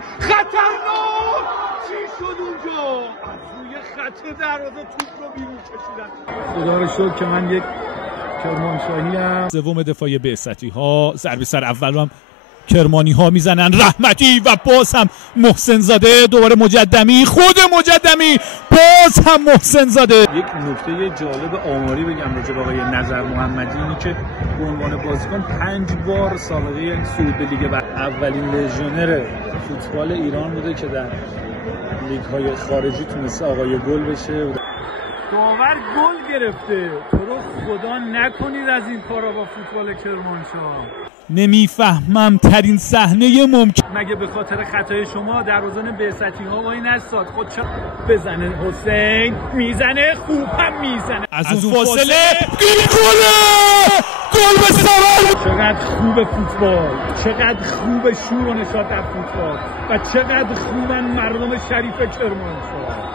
خطرناک! چی شد اونجا؟ از روی خط دروازه توپ رو بیرون کشیدن. خدا رو شکر که من یک کرمانشاهی ام. سوم دفاعی بعثتی ها، ضربه سر اول رو هم کرمانی ها میزنن، رحمتی و باز هم محسن زاده، دوباره مجدمی، خود مجدمی، باز هم محسن زاده. یک نکته جالب آماری بگم راجع به آقای نظر محمدی، اینی که به عنوان بازیکن 5 بار سابقه صعود به لیگ اولین لژیونر فوتبال ایران بوده که در لیگ‌های خارجی تونسته آقای گل بشه. داور گل گرفته. تو رو خدا نکنید از این کارا با فوتبال کرمانشاه. نمیفهمم ترین صحنه ممکن. مگه به خاطر خطای شما دروازه‌بان بعثتی ها وای نستاد خود بزنه؟ حسین میزنه، خوب هم میزنه از اون فاصله گل به ثمر. چقدر خوب فوتبال، چقدر خوب شور و نشاط در فوتبال و چقدر خوبن مردم شریف کرمانشاه.